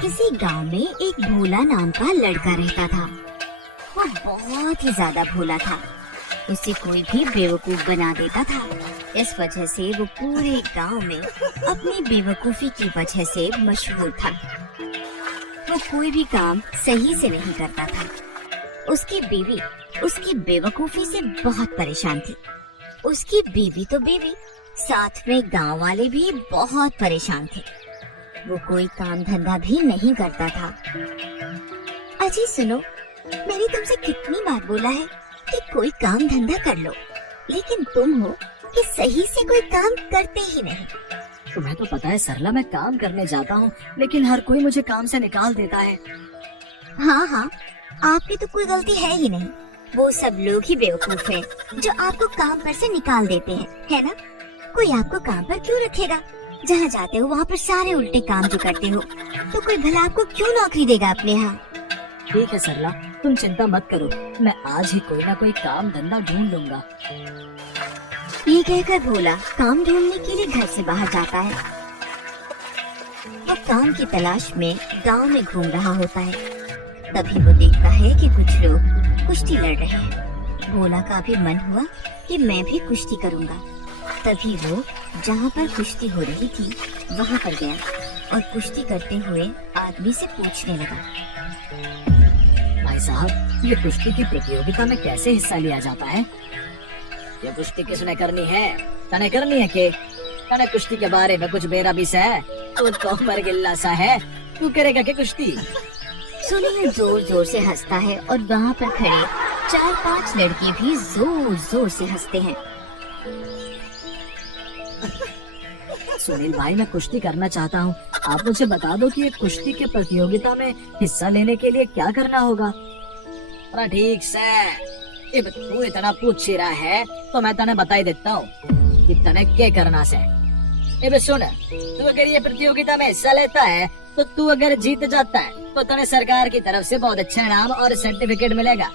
किसी गांव में एक भोला नाम का लड़का रहता था। वो बहुत ही ज्यादा भोला था। उसे कोई भी बेवकूफ बना देता था। इस वजह से वो पूरे गांव में अपनी बेवकूफी की वजह से मशहूर था। वो कोई भी काम सही से नहीं करता था। उसकी बीवी उसकी बेवकूफी से बहुत परेशान थी। उसकी बीवी तो बीवी, साथ में गांव वाले भी बहुत परेशान थे। वो कोई काम धंधा भी नहीं करता था। अजी सुनो, मैंने तुमसे कितनी बार बोला है कि कोई काम धंधा कर लो, लेकिन तुम हो कि सही से कोई काम करते ही नहीं। तुम्हें तो पता है सरला, मैं काम करने जाता हूँ लेकिन हर कोई मुझे काम से निकाल देता है। हाँ, आपकी तो कोई गलती है ही नहीं। वो सब लोग ही बेवकूफ हैं जो आपको काम पर से निकाल देते हैं, है ना? कोई आपको काम पर क्यों रखेगा? जहाँ जाते हो वहाँ पर सारे उल्टे काम जो करते हो, तो कोई भला आपको क्यों नौकरी देगा अपने यहाँ? ठीक है सरला, तुम चिंता मत करो, मैं आज ही कोई ना कोई काम धंधा ढूंढ लूंगा। ये कहकर भोला काम ढूंढने के लिए घर से बाहर जाता है। वो काम की तलाश में गांव में घूम रहा होता है। तभी वो देखता है कि कुछ लोग कुश्ती लड़ रहे हैं। भोला का भी मन हुआ कि मैं भी कुश्ती करूंगा। तभी वो जहाँ पर कुश्ती हो रही थी वहाँ पर गया और कुश्ती करते हुए आदमी से पूछने लगा, भाई साहब, ये कुश्ती की प्रतियोगिता में कैसे हिस्सा लिया जाता है? ये कुश्ती किसने करनी है? तने करनी है के? तने कुश्ती के बारे में कुछ बेरा भी है? तू तो मर गिल्ला सा है, तू करेगा के कुश्ती? सुनील जोर जोर से हंसता है और वहाँ पर खड़े 4-5 लड़के भी जोर जोर से हंसते हैं। सुनील भाई, मैं कुश्ती करना चाहता हूँ, आप मुझे बता दो कि ये कुश्ती के प्रतियोगिता में हिस्सा लेने के लिए क्या करना होगा? अरे ठीक से, अब तू इतना पूछ ही रहा है तो मैं तने बता ही देता हूँ कि तने क्या करना से। अब सुन, तू अगर ये प्रतियोगिता में हिस्सा लेता है तो तू अगर जीत जाता है तो तने सरकार की तरफ से बहुत अच्छा इनाम और सर्टिफिकेट मिलेगा।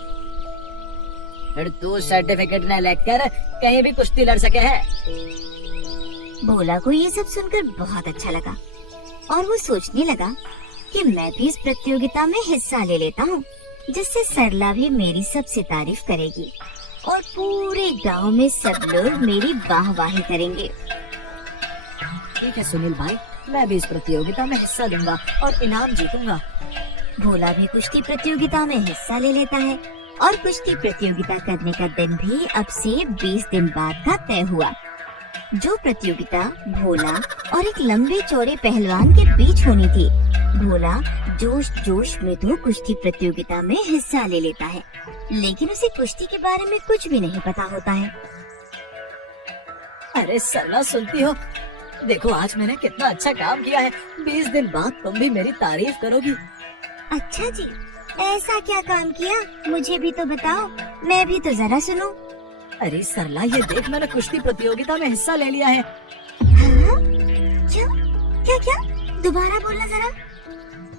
फिर तू सर्टिफिकेट न लेकर कहीं भी कुश्ती लड़ सके है। भोला को ये सब सुनकर बहुत अच्छा लगा और वो सोचने लगा कि मैं भी इस प्रतियोगिता में हिस्सा ले लेता हूँ, जिससे सरला भी मेरी सबसे तारीफ करेगी और पूरे गांव में सब लोग मेरी वाहवाही करेंगे। ठीक है सुनील भाई, मैं भी इस प्रतियोगिता में हिस्सा लूंगा और इनाम जीतूंगा। भोला भी कुश्ती प्रतियोगिता में हिस्सा ले लेता है और कुश्ती प्रतियोगिता करने का दिन भी अब से 20 दिन बाद का तय हुआ। जो प्रतियोगिता भोला और एक लंबे चौड़े पहलवान के बीच होनी थी। भोला जोश जोश में तो कुश्ती प्रतियोगिता में हिस्सा ले लेता है, लेकिन उसे कुश्ती के बारे में कुछ भी नहीं पता होता है। अरे सरला, सुनती हो? देखो आज मैंने कितना अच्छा काम किया है। 20 दिन बाद तुम भी मेरी तारीफ करोगी। अच्छा जी, ऐसा क्या काम किया? मुझे भी तो बताओ, मैं भी तो जरा सुनूं। अरे सरला, ये देख, मैंने कुश्ती प्रतियोगिता में हिस्सा ले लिया है। हाँ? क्या क्या क्या? दोबारा बोलना जरा।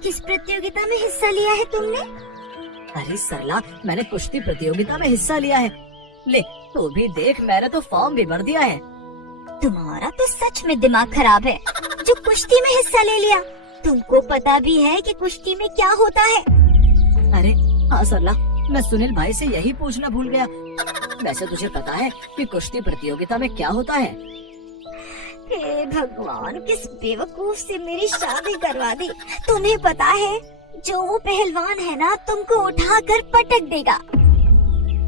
किस प्रतियोगिता में हिस्सा लिया है तुमने? अरे सरला, मैंने कुश्ती प्रतियोगिता में हिस्सा लिया है। ले, तू भी देख, मैंने तो फॉर्म भी भर दिया है। तुम्हारा तो सच में दिमाग खराब है, जो कुश्ती में हिस्सा ले लिया। तुमको पता भी है कि कुश्ती में क्या होता है? अरे हाँ सरला, मैं सुनील भाई से यही पूछना भूल गया। वैसे तुझे पता है कि कुश्ती प्रतियोगिता में क्या होता है? हे भगवान, किस बेवकूफ से मेरी शादी करवा दी। तुम्हें पता है, जो वो पहलवान है ना, तुमको उठाकर पटक देगा।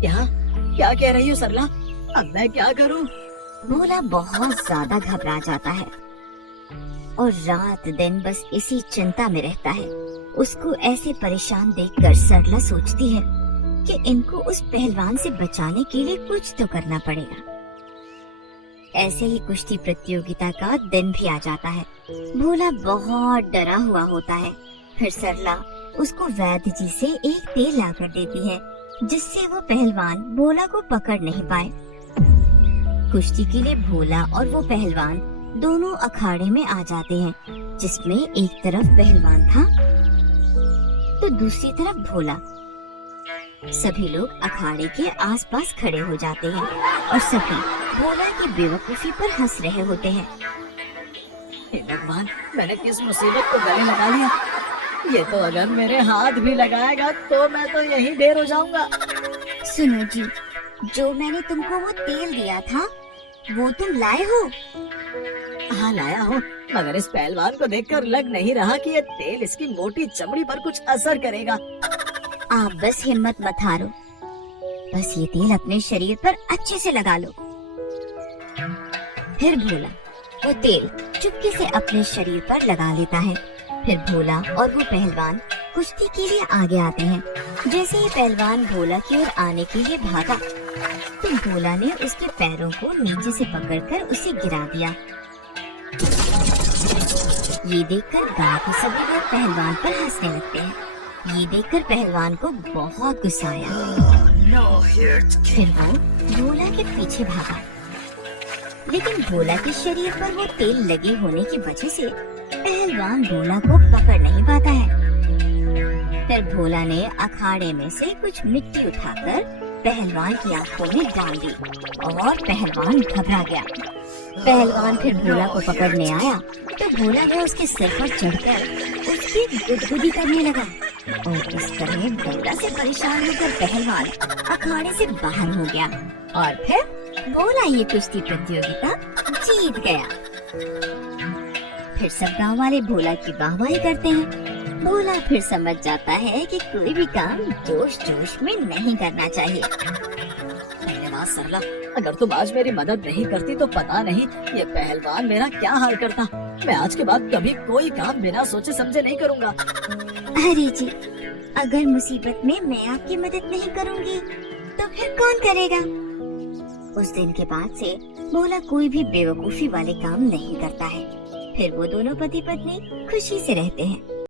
क्या कह रही हो सरला? अब मैं क्या करूं? भोला बहुत ज्यादा घबरा जाता है और रात दिन बस इसी चिंता में रहता है। उसको ऐसे परेशान देखकर सरला सोचती है कि इनको उस पहलवान से बचाने के लिए कुछ तो करना पड़ेगा। ऐसे ही कुश्ती प्रतियोगिता का दिन भी आ जाता है। भोला बहुत डरा हुआ होता है। फिर सरला उसको वैद्य जी से एक तेल लाकर देती है, जिससे वो पहलवान भोला को पकड़ नहीं पाए। कुश्ती के लिए भोला और वो पहलवान दोनों अखाड़े में आ जाते हैं, जिसमें एक तरफ पहलवान था तो दूसरी तरफ भोला। सभी लोग अखाड़े के आसपास खड़े हो जाते हैं और सभी भोला की बेवकूफी पर हंस रहे होते हैं। हे भगवान, मैंने किस मुसीबत को गले लगा लिया। ये तो अगर मेरे हाथ भी लगाएगा तो मैं तो यहीं ढेर हो जाऊंगा। सुनो जी, जो मैंने तुमको वो तेल दिया था वो तुम लाए हो? हाँ लाया हूँ, मगर इस पहलवान को देखकर लग नहीं रहा कि ये तेल इसकी मोटी चमड़ी पर कुछ असर करेगा। आप बस हिम्मत मत हारो, बस ये तेल अपने शरीर पर अच्छे से लगा लो। फिर भोला वो तेल चुपके से अपने शरीर पर लगा लेता है। फिर भोला और वो पहलवान कुश्ती के लिए आगे आते हैं। जैसे ही पहलवान भोला की ओर आने के लिए भागा तो भोला ने उसके पैरों को नीचे से पकड़कर उसे गिरा दिया। ये देखकर गांव के सभी लोग पहलवान पर हंसने लगते हैं। ये देखकर पहलवान को बहुत गुस्सा आया। फिर वो भोला के पीछे भागा, लेकिन भोला के शरीर पर वो तेल लगे होने की वजह से पहलवान भोला को पकड़ नहीं पाता है। फिर भोला ने अखाड़े में से कुछ मिट्टी उठाकर पहलवान की आंखों में डाल दी और पहलवान घबरा गया। पहलवान फिर भोला को पकड़ने आया तो भोला ने उसके सिर पर चढ़कर उसकी गुदगुदी करने लगा और इस तरह भोला से परेशान होकर पहलवान अखाड़े से बाहर हो गया और फिर भोला ये कुश्ती प्रतियोगिता जीत गया। फिर सब गांव वाले भोला की वाहवाही करते हैं। भोला फिर समझ जाता है कि कोई भी काम जोश जोश में नहीं करना चाहिए। धन्यवाद सरला, अगर तुम आज मेरी मदद नहीं करती तो पता नहीं ये पहलवान मेरा क्या हाल करता। मैं आज के बाद कभी कोई काम बिना सोचे समझे नहीं करूँगा। अरे जी, अगर मुसीबत में मैं आपकी मदद नहीं करूँगी तो फिर कौन करेगा? उस दिन के बाद से भोला कोई भी बेवकूफी वाले काम नहीं करता है। फिर वो दोनों पति पत्नी खुशी से रहते हैं।